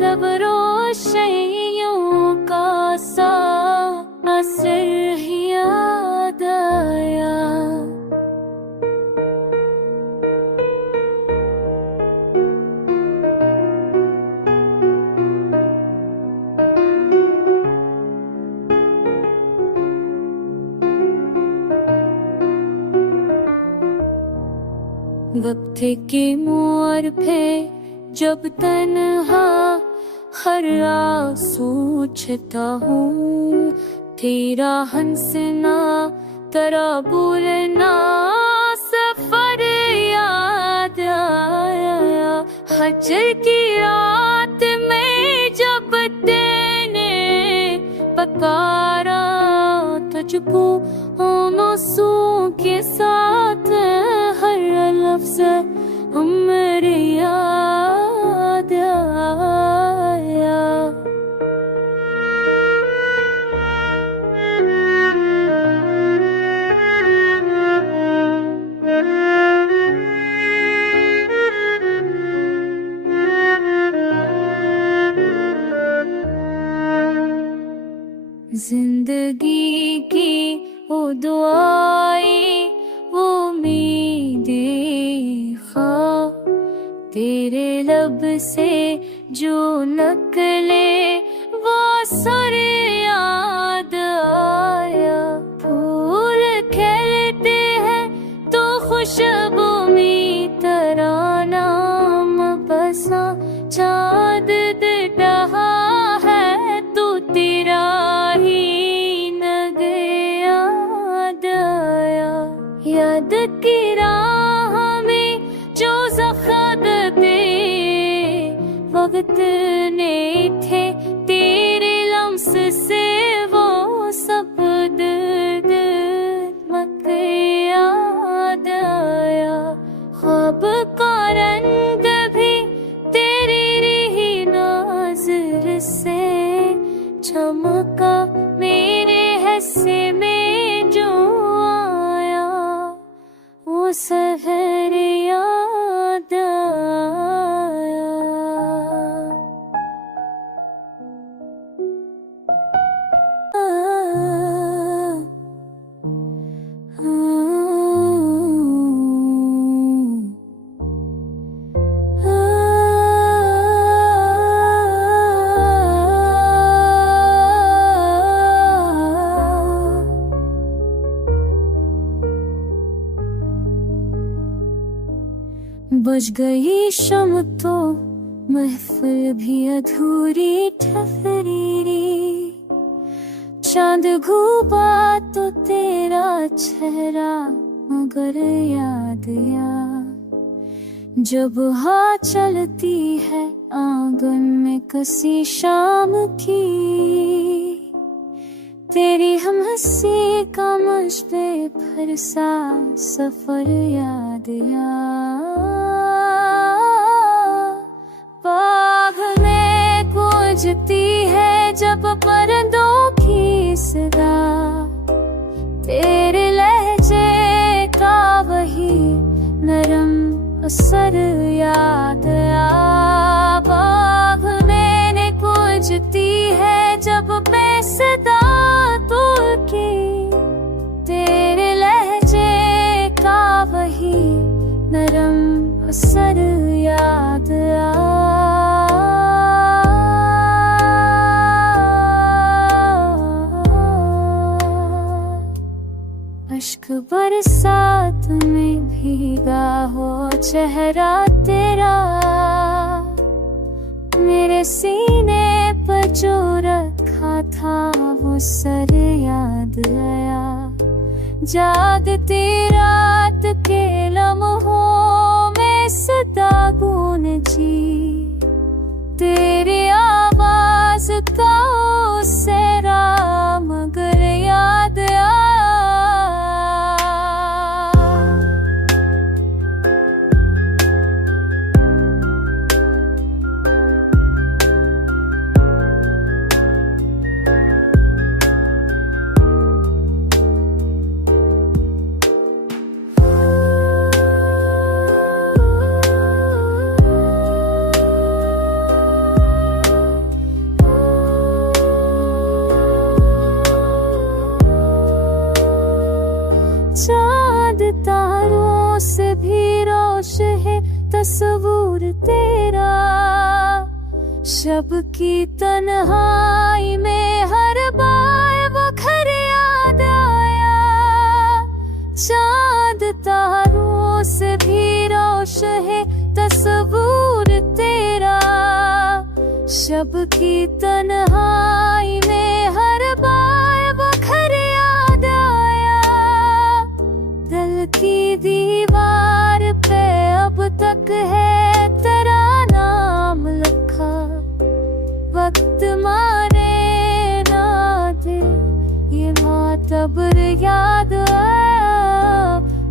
रब रोशनियों का सा असर ही याद आया। वक्त की मोर पे जब तन्हा हर राह सोचता हूँ, तेरा हंसना तेरा बोलना सफर याद आया। हजर की रात में जब तेने पकारा तुझको आंसुओं के साथ, हर लफ्ज़ मेरे याद आया। जिंदगी की वो दुआएं वो उम्मीदें ख्वाब, तेरे लब से जो नकले वो सुर याद आया। फूल खिलते हैं तो खुशबू में तराना बसा, चाँद रहा है तो तेरा ही नग याद आया। याद की राह में जो ज़ख्म दे वक्त ने थे, तेरे लम्स से वो सब दर्द मत याद आया। ख्वाब का रंग भी तेरी ही नज़र से चमका, मेरे हिस्से में जो आया वो सहर याद आया। बुझ गई शम तो महफिल भी अधूरी ठहरी, चांद घूबा तो तेरा चेहरा मगर याद या। जब हाँ चलती है आंगन में कसी शाम की, तेरी हम हंसी का मुझ पे फिर सा सफर याद या। बाग में गूंजती है जब परिंदों की सदा, तेरे लहजे का वही नरम असर याद आ। बाग में गूंजती है जब मैं सदा तो की, तेरे लहजे का वही नरम असर याद आ। अश्क बरसात में भीगा हो चेहरा तेरा, मेरे सीने पर जो रखा था वो सर याद आया। जागती रात के लम्हों में सदा गूंजी, तेरी आवाज का उसरा मगर याद आया। तारों से भी रोश है तस्वूर तेरा। शब की तन्हाई में हर बार वो घर याद आया। चांद तारों से भी रोश है तस्वूर तेरा। शब की तन्हाई में हर बार वो घर याद आया। दिल की दीवार पे अब तक है तेरा नाम लिखा। वक्त मारे ना दे ये मातबर याद आया।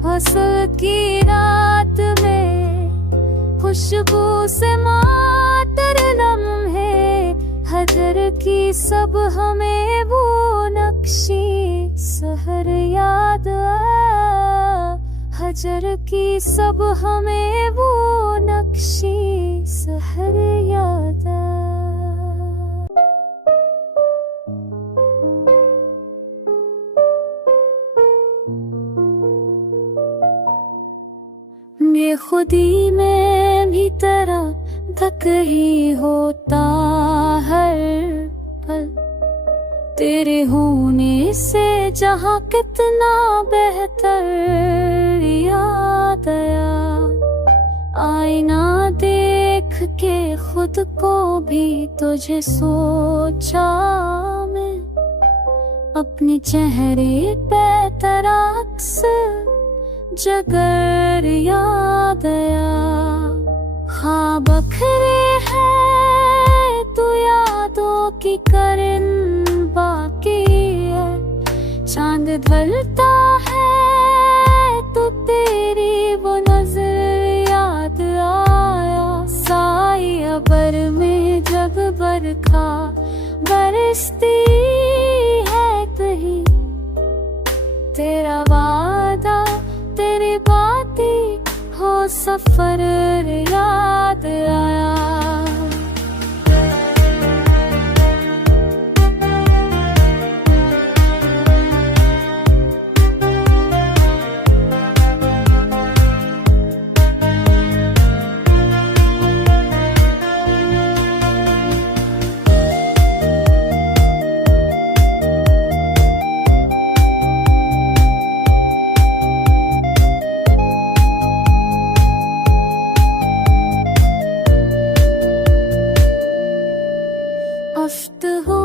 हसल की रात में खुशबू से मातर लम्हे। हजर की सब हमें वो नक्शी सहर याद आया। हजर की सब हमें वो नक्शी सहर याद आया। बेखुदी में भी तेरा धक ही होता हर पल। तेरे होने से जहाँ कितना बेहतर याद आया। आईना देख के खुद को भी तुझे सोचा मैं। अपने चेहरे पे तेरा अक्स जगर याद आया। ख्वाब बखरे है तू यादों की करन बाकी है। चांद ढलता है तो तेरी वो नजर याद आया। साई अबर में जब बरखा बरसती है कहीं। तेरा वादा तेरी बातें हो सफर याद आया। अफ्त हो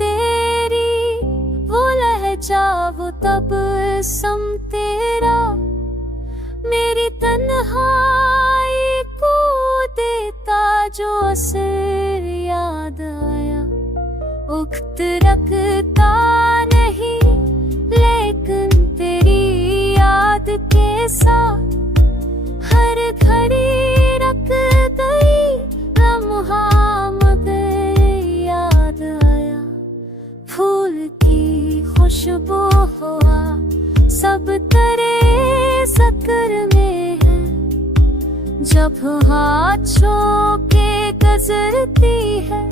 तेरी वो लहजा वो तब सम तेरा। मेरी तन्हाई को देता जो असर याद आया। उक्त रखता नहीं लेकिन तेरी याद के साथ हर घड़ी रख गई लम्हा मगर याद आया। फूल की खुशबू हुआ सब तेरे सकर में है। जब हाथ छू के गुजरती है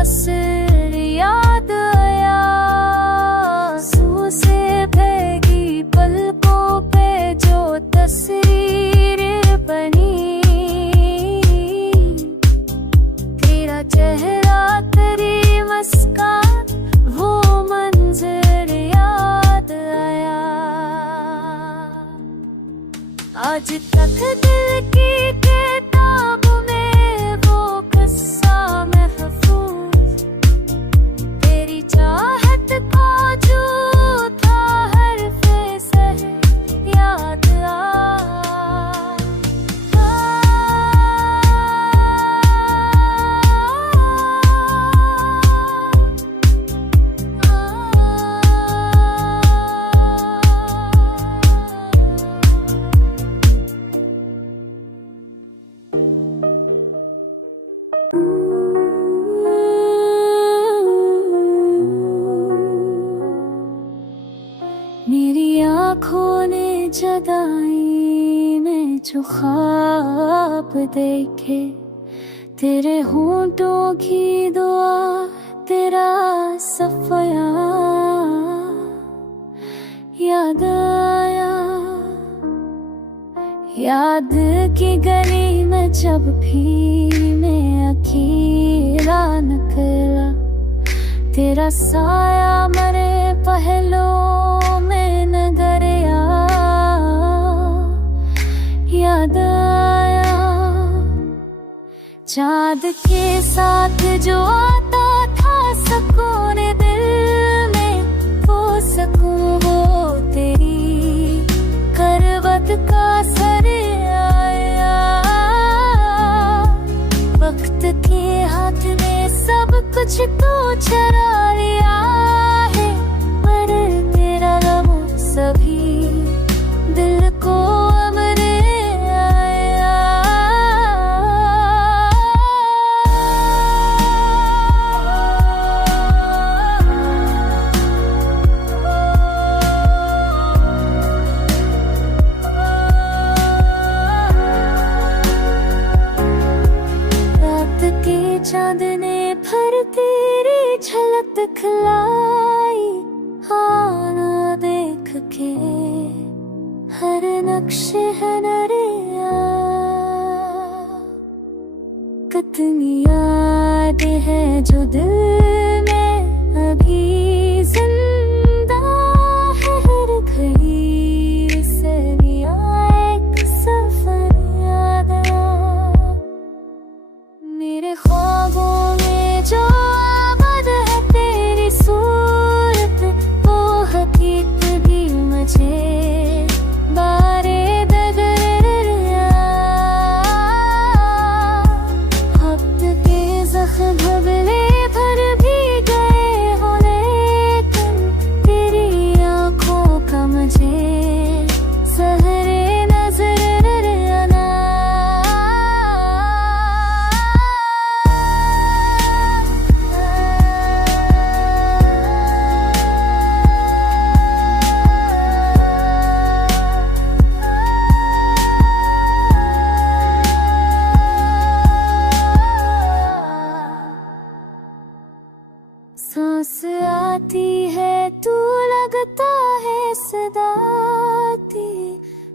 असर याद आया। आंसू से भीगी पलकों पे जो तस्वीर बनी। तेरा चेहरा तेरी मुस्कान वो मंजर याद आया। आज तक दिल की किताब में वो किस्सा महफूज। तेरी चाहत को झूठा हर्फ सही याद मेरी आँखों ने जगाई मैं जो ख्वाब देखे। तेरे होंठों की दुआ तेरा सफया याद आया। याद की गली में जब भी मैं अकेला निकला, तेरा साया मेरे पहलों में नजर आया। याद आया चाँद के साथ जो आता था सुकून दिल में, वो सुकून वो तेरी करवत का सर आया। वक्त के हाथ में सब कुछ तो चरा लिया है, पर तेरा गम सभी दिल को अमर आया। रात के चाँद ने फिर तेरी झलक दिखलाई, हाँ ना देख के हर नक्शे है नरिया। कितनी यादें हैं जो दिल में अभी जिंदा है, हर घड़ी से नया एक सफर याद आया। मेरे ख्वाबों में जो आबाद है तेरी सूरत, वो हकीकत भी मुझे बारे दगर आया। वक्त के जख्म भले भर भी गए हो, लेकिन तेरी आँखों का मुझे सहरे नजर आना। सांस आती है तू लगता है सदाती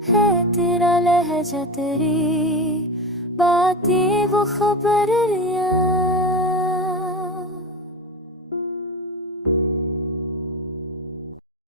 है, तेरा लहजा तेरी बातें वो खबर